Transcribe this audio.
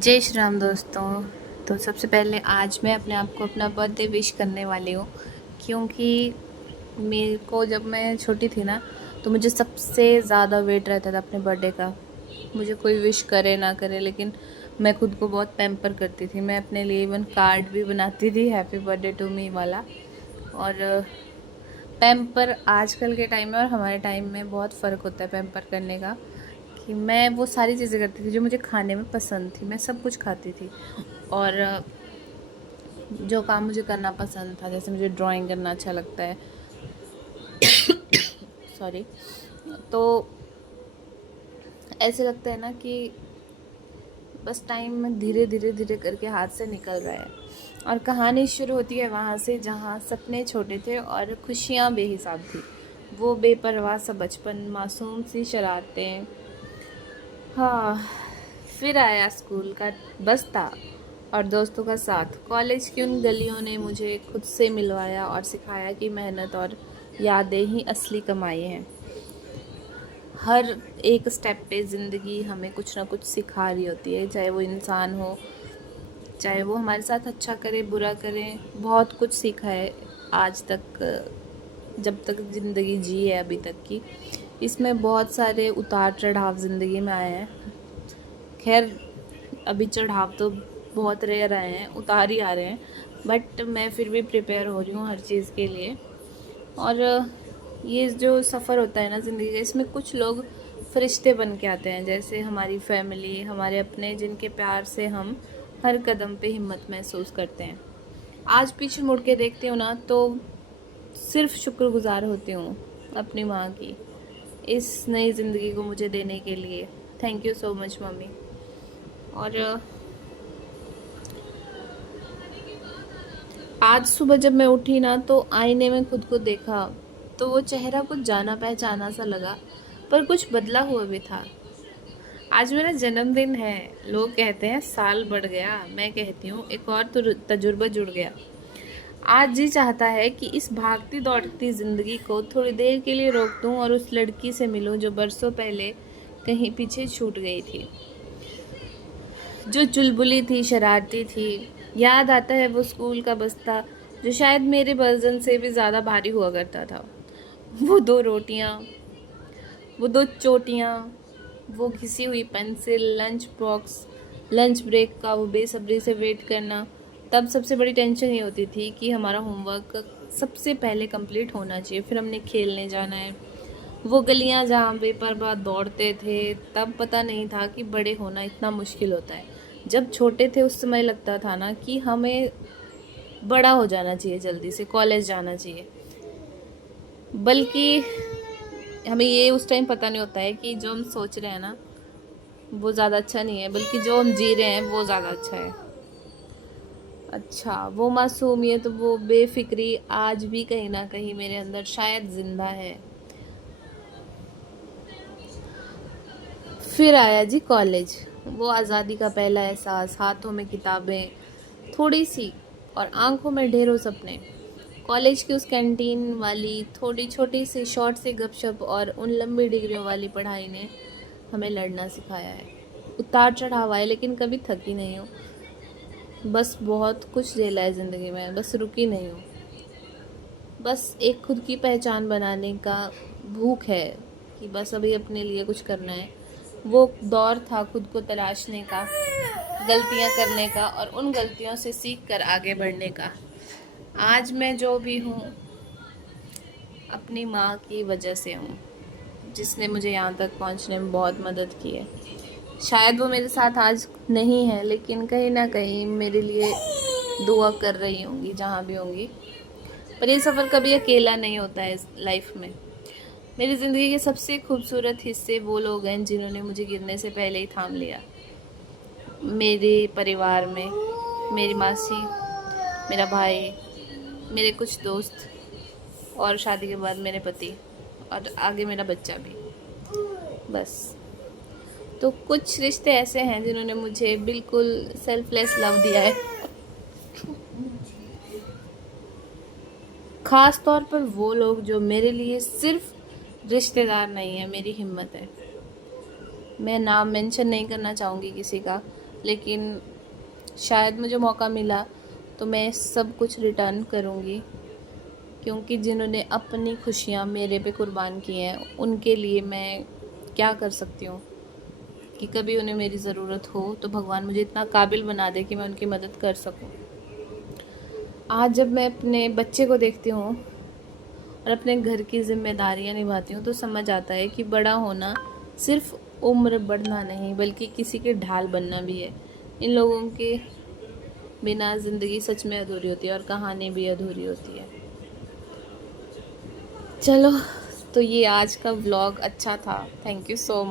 जय श्री राम दोस्तों। तो सबसे पहले आज मैं अपने आप को अपना बर्थडे विश करने वाली हूँ, क्योंकि मेरे को जब मैं छोटी थी ना, तो मुझे सबसे ज़्यादा वेट रहता था अपने बर्थडे का। मुझे कोई विश करे ना करे, लेकिन मैं खुद को बहुत पैम्पर करती थी। मैं अपने लिए इवन कार्ड भी बनाती थी, हैप्पी बर्थडे टू मी वाला। और पैम्पर आजकल के टाइम में और हमारे टाइम में बहुत फ़र्क होता है पैम्पर करने का। कि मैं वो सारी चीज़ें करती थी जो मुझे खाने में पसंद थी, मैं सब कुछ खाती थी। और जो काम मुझे करना पसंद था, जैसे मुझे ड्राइंग करना अच्छा लगता है, सॉरी, तो ऐसे लगता है ना कि बस टाइम में धीरे धीरे धीरे करके हाथ से निकल रहा है। और कहानी शुरू होती है वहाँ से जहाँ सपने छोटे थे और खुशियाँ बेहिसाब थी। वो बेपरवाह सा बचपन, मासूम सी शरारतें। हाँ, फिर आया स्कूल का बस्ता और दोस्तों का साथ। कॉलेज की उन गलियों ने मुझे खुद से मिलवाया और सिखाया कि मेहनत और यादें ही असली कमाई हैं। हर एक स्टेप पे ज़िंदगी हमें कुछ ना कुछ सिखा रही होती है, चाहे वो इंसान हो, चाहे वो हमारे साथ अच्छा करे बुरा करे। बहुत कुछ सीखा है आज तक, जब तक ज़िंदगी जी है अभी तक की। इसमें बहुत सारे उतार चढ़ाव ज़िंदगी में आए हैं। खैर, अभी चढ़ाव तो बहुत रेयर आए हैं, उतार ही आ रहे हैं, बट मैं फिर भी प्रिपेयर हो रही हूँ हर चीज़ के लिए। और ये जो सफ़र होता है ना ज़िंदगी का, इसमें कुछ लोग फरिश्ते बन के आते हैं, जैसे हमारी फैमिली, हमारे अपने, जिनके प्यार से हम हर कदम पे हिम्मत महसूस करते हैं। आज पीछे मुड़ के देखती हूँ ना, तो सिर्फ शुक्रगुजार होती हूँ अपनी माँ की, इस नई ज़िंदगी को मुझे देने के लिए। Thank you so much mummy. और आज सुबह जब मैं उठी ना, तो आईने में खुद को देखा, तो वो चेहरा कुछ जाना पहचाना सा लगा, पर कुछ बदला हुआ भी था। आज मेरा जन्मदिन है। लोग कहते हैं साल बढ़ गया, मैं कहती हूँ एक और तजुर्बा जुड़ गया। आज जी चाहता है कि इस भागती दौड़ती ज़िंदगी को थोड़ी देर के लिए रोक दूँ और उस लड़की से मिलूँ जो बरसों पहले कहीं पीछे छूट गई थी, जो चुलबुली थी, शरारती थी। याद आता है वो स्कूल का बस्ता, जो शायद मेरे वज़न से भी ज़्यादा भारी हुआ करता था। वो दो रोटियां, वो दो चोटियां, वो घिसी हुई pencil, lunch box, lunch break का वो बेसब्री से वेट करना। तब सबसे बड़ी टेंशन ये होती थी कि हमारा होमवर्क सबसे पहले कंप्लीट होना चाहिए, फिर हमने खेलने जाना है। वो गलियां जहाँ बेपरवाह दौड़ते थे, तब पता नहीं था कि बड़े होना इतना मुश्किल होता है। जब छोटे थे उस समय लगता था ना कि हमें बड़ा हो जाना चाहिए, जल्दी से कॉलेज जाना चाहिए। बल्कि हमें ये उस टाइम पता नहीं होता है कि जो हम सोच रहे हैं ना, वो ज़्यादा अच्छा नहीं है, बल्कि जो हम जी रहे हैं वो ज़्यादा अच्छा है। अच्छा, वो मासूमियत, वो बेफिक्री आज भी कहीं ना कहीं मेरे अंदर शायद जिंदा है। फिर आया जी कॉलेज, वो आज़ादी का पहला एहसास, हाथों में किताबें थोड़ी सी और आंखों में ढेरों सपने। कॉलेज की उस कैंटीन वाली थोड़ी छोटी सी शॉर्ट सी गपशप और उन लंबी डिग्रियों वाली पढ़ाई ने हमें लड़ना सिखाया है। उतार चढ़ाव आए, लेकिन कभी थकी नहीं हूँ। बस बहुत कुछ झेला है ज़िंदगी में, बस रुकी नहीं हूँ। बस एक खुद की पहचान बनाने का भूख है, कि बस अभी अपने लिए कुछ करना है। वो दौर था खुद को तराशने का, गलतियाँ करने का और उन गलतियों से सीख कर आगे बढ़ने का। आज मैं जो भी हूँ, अपनी माँ की वजह से हूँ, जिसने मुझे यहाँ तक पहुँचने में बहुत मदद की है। शायद वो मेरे साथ आज नहीं है, लेकिन कहीं ना कहीं मेरे लिए दुआ कर रही होंगी जहाँ भी होंगी। पर ये सफ़र कभी अकेला नहीं होता है इस लाइफ में। मेरी ज़िंदगी के सबसे खूबसूरत हिस्से वो लोग हैं जिन्होंने मुझे गिरने से पहले ही थाम लिया। मेरे परिवार में मेरी मासी, मेरा भाई, मेरे कुछ दोस्त, और शादी के बाद मेरे पति, और आगे मेरा बच्चा भी। बस, तो कुछ रिश्ते ऐसे हैं जिन्होंने मुझे बिल्कुल सेल्फलेस लव दिया है। ख़ास तौर पर वो लोग जो मेरे लिए सिर्फ रिश्तेदार नहीं है, मेरी हिम्मत है। मैं नाम मेंशन नहीं करना चाहूँगी किसी का, लेकिन शायद मुझे मौका मिला तो मैं सब कुछ रिटर्न करूँगी, क्योंकि जिन्होंने अपनी खुशियाँ मेरे पे कुर्बान की हैं उनके लिए मैं क्या कर सकती हूँ कि कभी उन्हें मेरी ज़रूरत हो तो भगवान मुझे इतना काबिल बना दे कि मैं उनकी मदद कर सकूँ। आज जब मैं अपने बच्चे को देखती हूँ और अपने घर की जिम्मेदारियाँ निभाती हूँ तो समझ आता है कि बड़ा होना सिर्फ उम्र बढ़ना नहीं बल्कि किसी के ढाल बनना भी है। इन लोगों के बिना ज़िंदगी सच में अधूरी होती है और कहानी भी अधूरी होती है। चलो, तो ये आज का व्लॉग अच्छा था। Thank you so much.